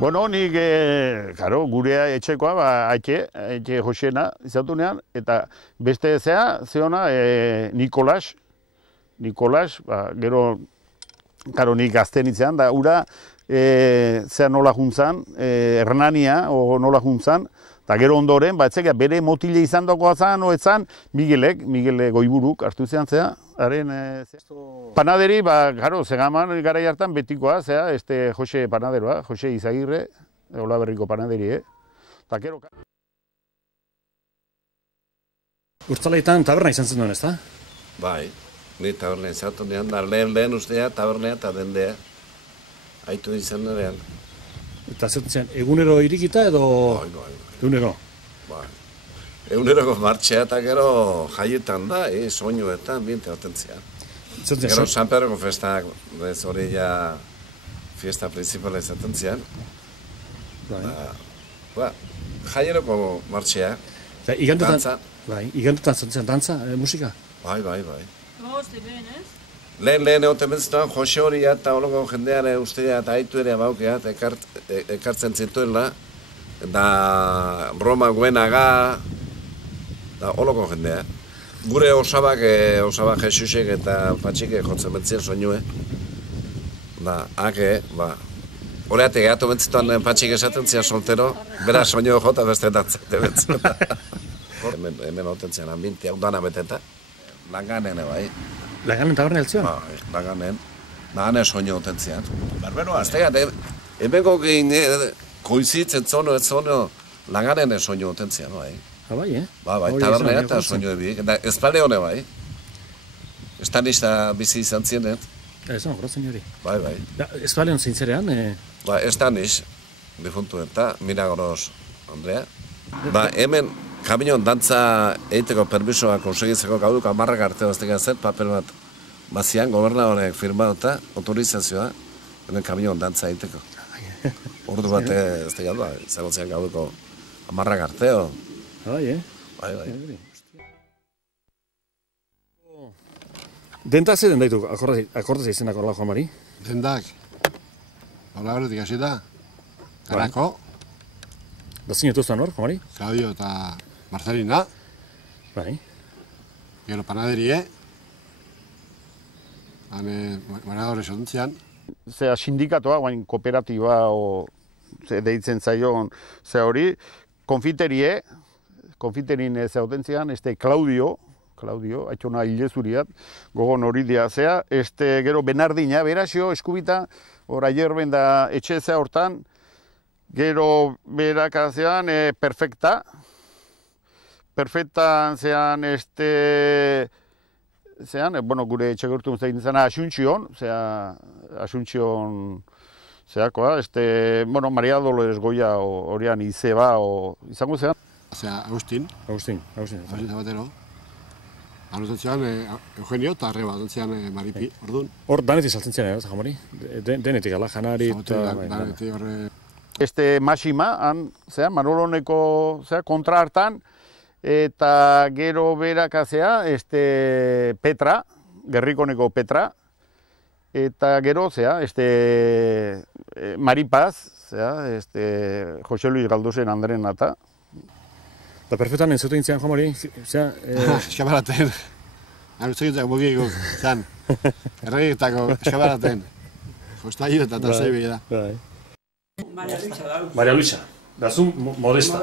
Bueno, nik, karo, gurea etxekoa, etxe Josena izatunean, eta beste zeona, Nikolas, gero, karo, nik gazten itzean, da, ura, nola juntzan, Hernania, nola juntzan, eta gero ondoren, etzeka, bere motile izan dagoa zan, oetzan, Miguel Goiburuk, hartu zean, haren, panaderi, karo, zegaman garai hartan betikoa, Jose panaderoa, Jose Izagirre, Olaberriko panaderi, eta gero... Urtzaleetan taberna izan zen duen, ez da? Bai, ni taberna izan duen, da lehen ustea, tabernea eta dendea. Aitu izan nerean. Eta zen, egunero irikita edo... Bai. Egunero? Bai. Eguneroko martxea eta gero jaietan da, soinuetan, binte hortentzia. Gero San Pedroko festak, hori ja fiesta principala izaten zian. Jaieroko martxea, dantza. Igantutan zen dantza, musika? Bai. Lehen egoten bentzituan, Jose hori eta holoko jendeare ustea eta aitu ere baukea, ekartzen zituela, eta Roma Guenaga, eta holoko jendea. Gure osabak Jesusek eta Patxike jotzen bentzien soinue. Horeatik gehatu bentzituan Patxik esaten zian soltero, bera soinue jota beste dantzete bentzien. Hemen hoten zian ambiente, hau dana beteta. Langanen, bai. Langanen taberna eltzion? Langanen soinue hoten zian. Barberoan. Hemenko koizitzen zono, Langanen soinue hoten zian, bai. Bai, Bai, tabernea eta soinue biek. Eta ezpale hone, bai. Estanista bizi izan zienet. Ez da, horatzen hori. Bai. Ezpale hon zeintzerean? Ba, estanis, difuntu eta, Milagros Andrea. Hemen, kamion dantza egiteko permisoa konsegitzeko gauduk 10 arte bazteka zer, papel bat bazian, gobernadoreak firmatuta, autorizazioa, hemen kamion dantza egiteko. Ordu bat ez da galdu, izango zian gauduko 10 arteo. Bai. Denta ze den daitu, akordez izenak horrela Joan Mari? Dendak. Hola horretik hasi da. Karako. Da zinetu zuen hor, Joan Mari? Claudio eta Marcelina. Bai. Gero panaderie. Maradore sontzian. Sindikatoa, guain kooperatiba, deitzen zaion, hori, konfiterin zautentzian, Claudio, aitzona hilezuriat, gogon hori dia gero Benardina, berazio, eskubita, hor aierben da etxe hortan, gero berakazean, perfektan bueno, gure etxe gertu zain zena Asuntxion, bueno, Maria Dolores Goya horian izeba, izango zean? Agustin. Zabatero. Anotentzean Eugenio eta Arreba, dontzean Maripi, orduan. Hor danetik saltzen zian, Joan Mari? Denetik, ala, janari eta... Danetik horre... Maxima, Manoloneko kontra hartan, eta gero berakazea, Petra, Gerrikoneko Petra, eta gero, Maripaz, Jose Luis Galdosen Andren eta. Eta perfektan entzuten zian, Joan Mari? Eskabaraten. Arutzegitzak bugieko, zan. Erregetako eskabaraten. Jostaio eta tarzei da. Maria Luisa. Dazu Modesta.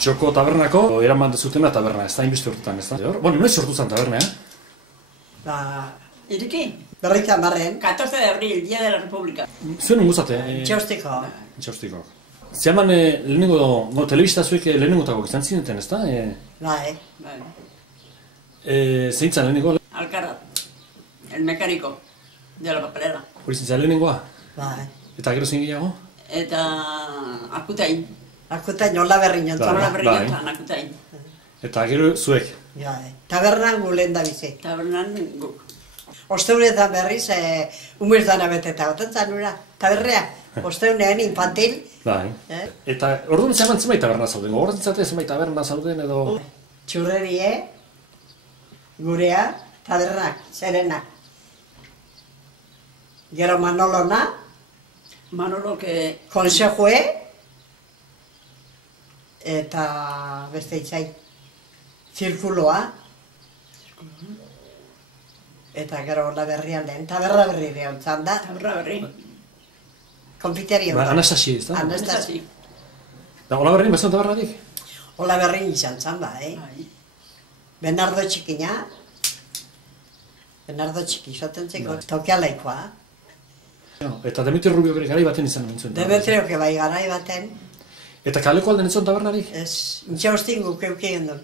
Txoko tabernako eraman dezutena taberna, ez da inbeste urtetan, ez da? Bueno, noiz sortu zen taberna, Iriki? Berritan barren. 14 de abril, Dia de la República. Zuen unguzate? Txaustiko. Ziaman lehenengo, telebistazuek lehenengotako izan zineten, ez da? Bai. Zeintzan lehenengo? Alcaraz, el mecánico de la papelera. Hori zintzan lehenengoa? Bai. Eta gero zein gehiago? Eta Akutain. Akutain, Olaberri nintzen. Olaberri nintzen, Akutain. Eta gero zuek? Tabernan gu lehen da bizi. Tabernan guk. Osteunetan berriz, umezdan abeteta goten zanura. Taberrea, osteunean infantil. Bai. Eta orduan zeman zenbait taberna zauden? Gogortzen zate zenbait taberna zauden edo... Txurrerie, gurea, tabernak, serenak. Gero Manolona, Manolo, konsejue, eta beste itzai, zirkuloa, eta gero Olaberrian lehen, taberra berri behontzan da. Taberra berri. Konfiterio. Anastasi, ez da? Anastasi. Da, Olaberrin bezan taberrarik? Olaberrin izan zan da, Bernardo txikina, Bernardo txiki, izaten zeko, tokialaikoa. Eta Demetrio Rubio garai baten izan nintzen. Demetrio bai garai baten. Eta kaleko alden ez zon tabernarik? Ez, intxaustin guk eukien duen.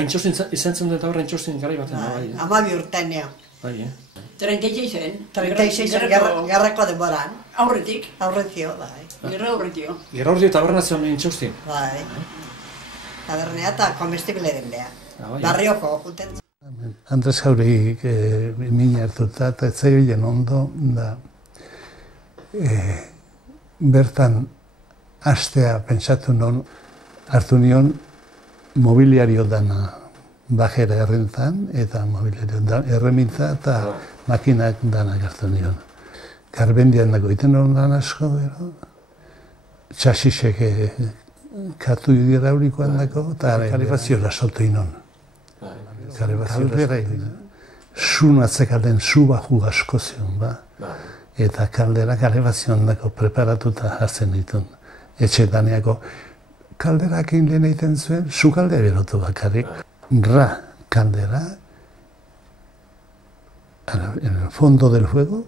Intxaustin izan zen den taberra intxaustin garai baten. 12 urtenea. 36-en. 36-en, gerrako denboran. Aurretik. Aurretio, bai. Gerra aurretio. Gerra aurretio taberna zion intxaustin? Bai. Tabernea eta komestible den beha. Barrioko, juten. Andres Jauregik min hartuta eta ez zaibilen ondo da bertan hastea pentsatu non hartu nion mobiliario dana bajera errentan eta mobiliario erremintza eta makinak dana hartu nion. Garbendian dago iten ondan asko, txasisek katu hidraulikoan dago eta kalefazioa soltu inon. Kaldera sun atzekalen su baju asko zion, eta kaldera kalefazioan dago preparatuta hartzen ditun. Etxetaneako kalderak lehen egiten zuen, su kalde berotu bakarrik. Ra kaldera, en el fondo del fuego,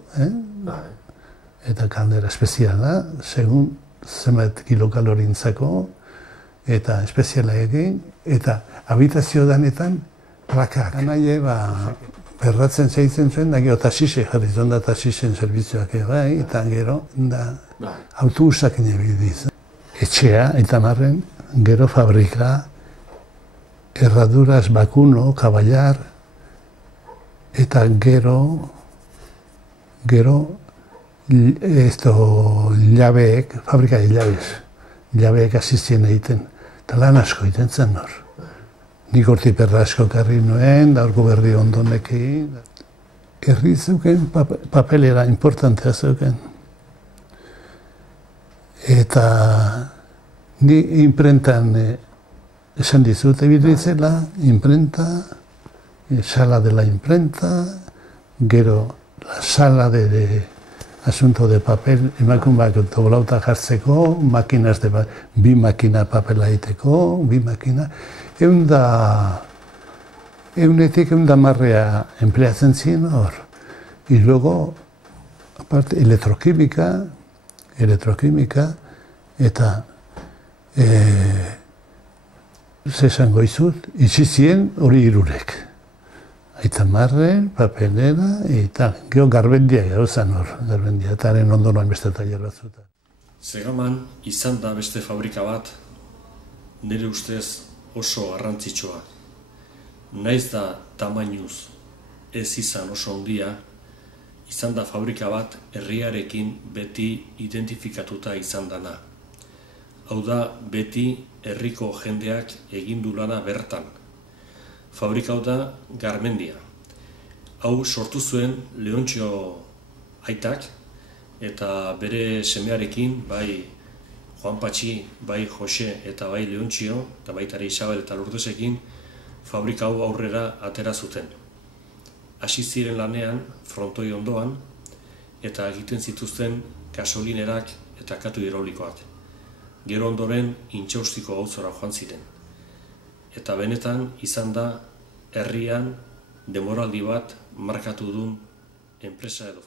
eta kaldera espeziala, segun zenbait kilokalorintzako, eta espeziala egin, eta habitazio danetan rakak. Anaie, berratzen zeitzen zuen, da gero tasise jarri zuen da tasisen zerbitzuak bai, eta gero da autobusak inebidiz. Etxea, eta marren, gero fabrika, herraduras, bakuno, kaballar, eta gero jabeek, fabrika de llaves, jabeek asistien egiten, eta lan asko egiten zen hor. Nik horti perra asko karri nuen, da horko berri ondonekin. Herri zeuken papelera importantea zeuken. Eta ni imprentan esan dizut ebilitzela, imprenta, sala de la imprenta, gero la sala de asunto de papel, emakumeak doblauta jartzeko, makinas de bi makina papela egiteko, bi makina. Eunetik marrea empleatzen ziren hor. Y luego, aparte, elektrokimika, eta zesango izut, itxizien hori irurek. Aita marren, papelera, eta geho garbendia gauzan hor, garbendia, eta haren ondonoan beste taller batzuta. Segaman izan da beste fabrika bat, nire ustez oso garrantzitsua. Naiz da tamainuz ez izan oso handia, izan da fabrika bat herriarekin beti identifikatuta izan dana. Hau da, beti herriko jendeak egindu lana bertan. Fabrika hau da Garmendia. Hau sortu zuen Leontxo aitak, eta bere semearekin, bai Juan Patxi, bai Jose eta bai Leontxio, eta baita ere Isabel eta Lurdesekin, fabrika hau aurrera atera zuten. Hasi ziren lanean frontoi ondoan, eta egiten zituzten gasolinerak eta katu hidraulikoak. Gero ondoren Intxaustiko gauzora joan ziren. Eta benetan izan da herrian demoraldi bat markatu duen enpresa edo